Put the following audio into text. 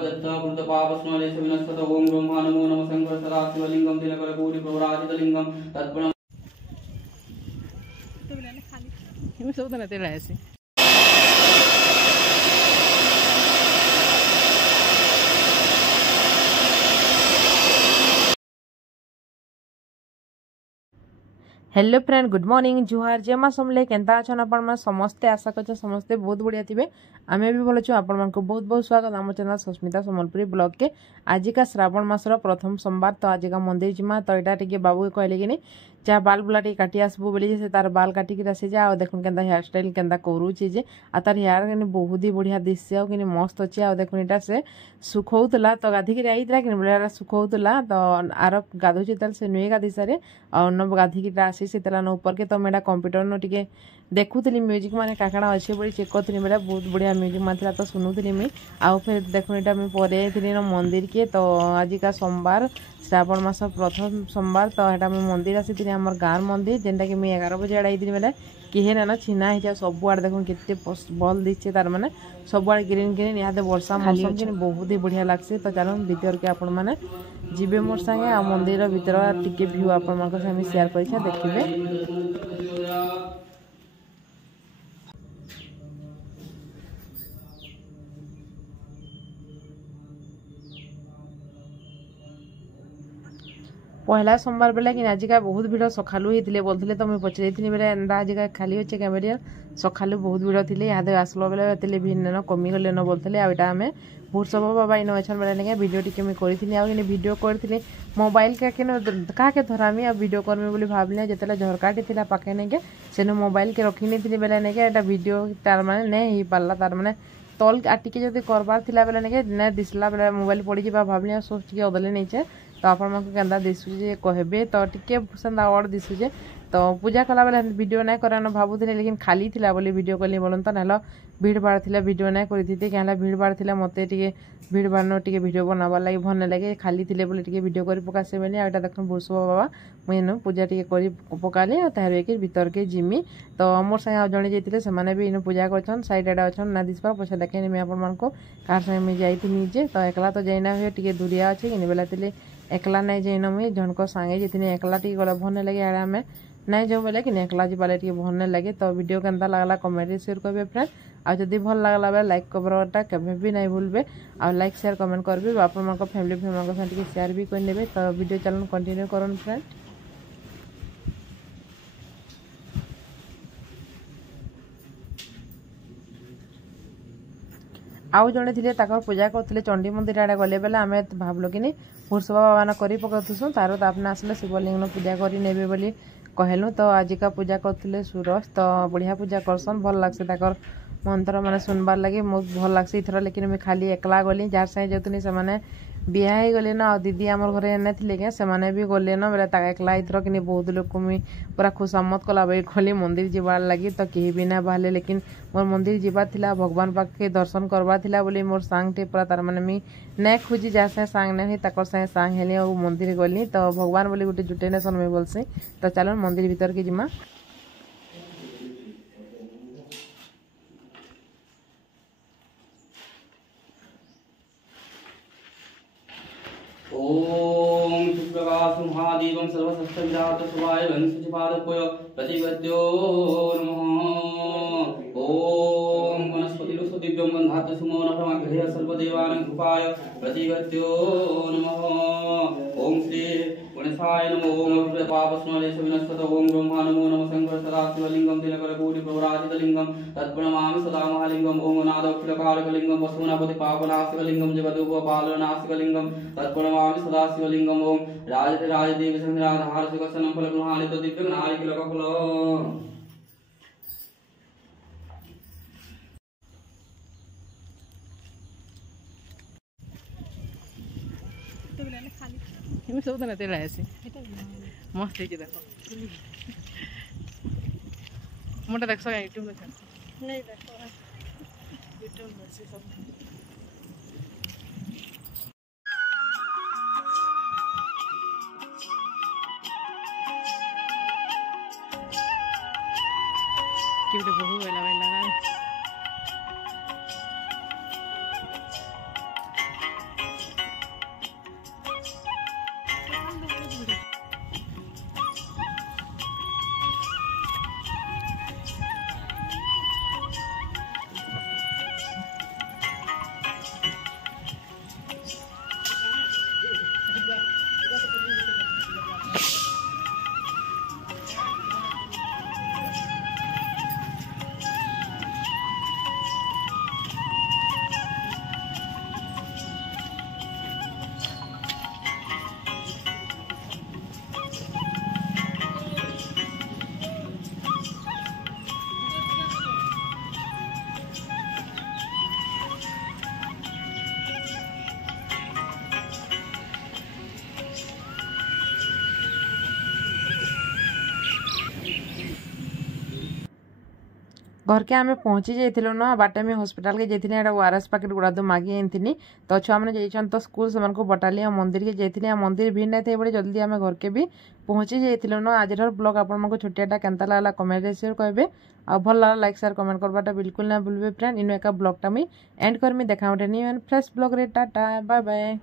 अपदत्ता कृत पापस्मले विनश्यत ओम ब्रह्मा नमो नमः शंकर सदाशिवलिंगम दिनकर गौरी प्रवराजितलिंगम तत्परम मैं सब ना तेरा ऐसे हेलो फ्रेंड गुड मॉर्निंग जुहार जेमा समले केंता अछन आपण मन समस्ते आशा करछ समस्ते बहुत बढ़िया थिबे आमे भी भलो छु आपण मन को बहुत बहुत स्वागत आम चैनल सस्मिता सम्बलपुरी ब्लॉग के आज का श्रावण मासर प्रथम सोमवार तो आज का मंदिर जिमा तो एटा टिके बाबू के कहले कि जा बाल बुला टिके काटी आसबो बोली से तार बाल काटी के आसी जा देखुन केंता हेयर स्टाइल केंता करूची जे आ तार हेयर के बहुत ही बढ़िया दिससे आ कि मस्त अछि आ देखुन एटा से सुखौतला तो गाधी के आइतला कि बोले सुखौतला तो आर गाधुची तल से नुए गाधी सारे आ न गाधी के आसी से तला न ऊपर के तो मेरा कंप्यूटर न टिके देखुली म्यूजिक माने काकाणा अच्छे बोली चेक करथि मेरा बहुत बढ़िया म्यूजिक मानला तो सुनुथि मुई आ फिर देखुन एटा मैं परे थी मंदिर के तो आज का सोमवार श्रावण मास प्रथम सोमवार तो एटा मैं मंदिर आसी हमर गाँव मंदिर जेनटा कि मुई 11 बजे आड़े आई बेले किहे ना छीना ही सब आड़े देखो केते भल दिखे तार माने सब आड़े ग्रीन ग्रीन यहाँ वर्षा मौसम कि बहुत ही बढ़िया लगसे तो चलो भीतर के आपण मैंने जीवे मोर संगे आ मंदिर भीतर टिके व्यू आपण मन संगे शेयर करिछा देखिबे पहला सोमवार बेला कि आज बहुत भिड़ सकालू होते बोलते तो मुझे पचारी बेले एंदा आज खाली अच्छे कैमेरा सकालू बहुत भिड़ थे यहाँ आसला बेले भिन्न कमिगले न बोलते आम भूर्सभ बाबा इन अच्छा बेले भिडियो टी मुझे करी भिडियो करी मोबाइल क्या धरामी आ भिडियो करमी बोली भाविली जिते झरकाटी थी पाखे नहीं से मोबाइल के रखी नहीं बेले नहीं भिडियो तार माने नहीं हो पारा तार माने तल आटिके जब करबार थिला बेले नहीं दिसला बेले मोबाइल पड़ी भाविली सोच टी अदले नहीं तो आपण केन्दा दिशुचे कहबे तो टिके सेंदा और दिशुचे तो पूजा कला बेले वीडियो नहीं करान भावुले लेकिन खाली थिला बोली वीडियो कली बोलन तो ना भीड़ भाड़ थिला वीडियो नहीं करी थी क्या भीड़ भाड़ थिला मते टिके भीड़ भाड़ न टिके वीडियो बनाबार लगे भल लगे खाली थिले बोले टिके वीडियो करी पकासे बेले आ देखो भूर्सभ बाबा मुझे पूजा टिके करी पकाली तार के भीतर के जिमी तो मोर संगे जड़े जाते से भी इन पूजा कर साइड आड़े अच्छा ना दिसबार पछा देखे मैं आपण को कार संगे मुझे जाइए निजे तो एकला तो जाइना हुए टिके दूरिया अच्छे कि बेला एकला नहीं जाइन मुई जनक सांगे जितने एकला टी गला भल लगे आड़े आम नहीं जाऊँ बोले कि एकला जाबाले टी भल लगे तो वीडियो केन्ता लगला कमेंट शेयर करेंगे फ्रेंड आ जदि भल लगला बेले लाइक करवाटा केबे भी नहीं भूलबे आ लाइक शेयर कमेंट करबे आपण फैमिली फ्रेंड साथ शेयर भी करने तो वीडियो चैनल कंटिन्यू करन फ्रेंड आउ जड़े थे पूजा करते चंडी मंदिर आड़े गले बेले आम भावल कि भूर्सभ बाबा कर पकाऊँ तार आपने आसले शिवलिंग पूजा करे बोली कहलु तो आज का पूजा करते सूरज तो बढ़िया पूजा करसन भल लगसे मंत्र मैंने सुनबार लगे बहुत भल लगसे इथर लेकिन मुझे खाली एकला गली जार साइड जातुनी से बिहा हो गले ना दीदी आमर घरे एने थे क्या से भी गले ना बेले एकला इथर कि बहुत लोग मुझे पूरा खुशामत कला भाई खली मंदिर जीवार लगी तो कहीं भी ना बाहर लेकिन मोर मंदिर जीवार थिला भगवान पाखे दर्शन करवार थिला बोली मोर सांग टे पूरा तार माने मी नहीं खोजी जार सागे सांग नहीं ताकर सागे सांग हेली और मंदिर गली तो भगवान बोली गोटे जुटेनेसन में बोलसी तो चलो मंदिर भीतर के जिमा ओम शुक्रवासु महादेवं सर्वसस्तविराट शुभाय वंशजिपादपोय प्रतिपद्यो नमः ओम वनस्पतिरुष दिव्यं गन्धात् सुमो नभमग्रह सर्वदेवानां कृपाय प्रतिपद्यो नमः ओम श्री गणेशाय नमो ओम पापस्मले विनश्यत ओम ब्रह्मा नमो नमः शंकर सदाशिवलिंगम दिनकर गौरी प्रवराजितलिंगम तत्प्रणमामि सदा महालिंगम ओम नादोऽखिलकारकलिंगम वसुनापति पापनाशिकलिंगम जगदुपपालनाशिकलिंगम तत्प्रणमामि सदाशिवलिंगम ओम राजदेव संग्राधार सुखसनं फलगृहाणि तो दिव्यं नारिकेलकफल मैं सब ना तेरा ऐसे मस्त है देखो मोटा देख सका यूट्यूब में नहीं देखो यूट्यूब में से सब क्यों तो बहु वेला वेला घर के आम पहुँची जाइलु न बाटे में हॉस्पिटल के जाइए ओआरएस पैकेट गुड़ा तो मागी आनी तो छुआ मैंने जाइछन तो स्कूल से बटाली मंदिर के जाइए मंदिर भीड़ नहीं थे बड़े जल्दी आम घर के भी पहुँची जाइलु न आज ब्लॉग आपको छोटियाटा केनता लागला कमेंट शेयर करेंगे आ भल लगा लाइक शेयर कमेंट करवाटा बिल्कुल ना भूलबे फ्रेंड इन एक ब्लॉगटा मुई एंड करमी देखा गोटे न्यू एंड फ्रेश ब्लॉग रे टाटा बाय बाय।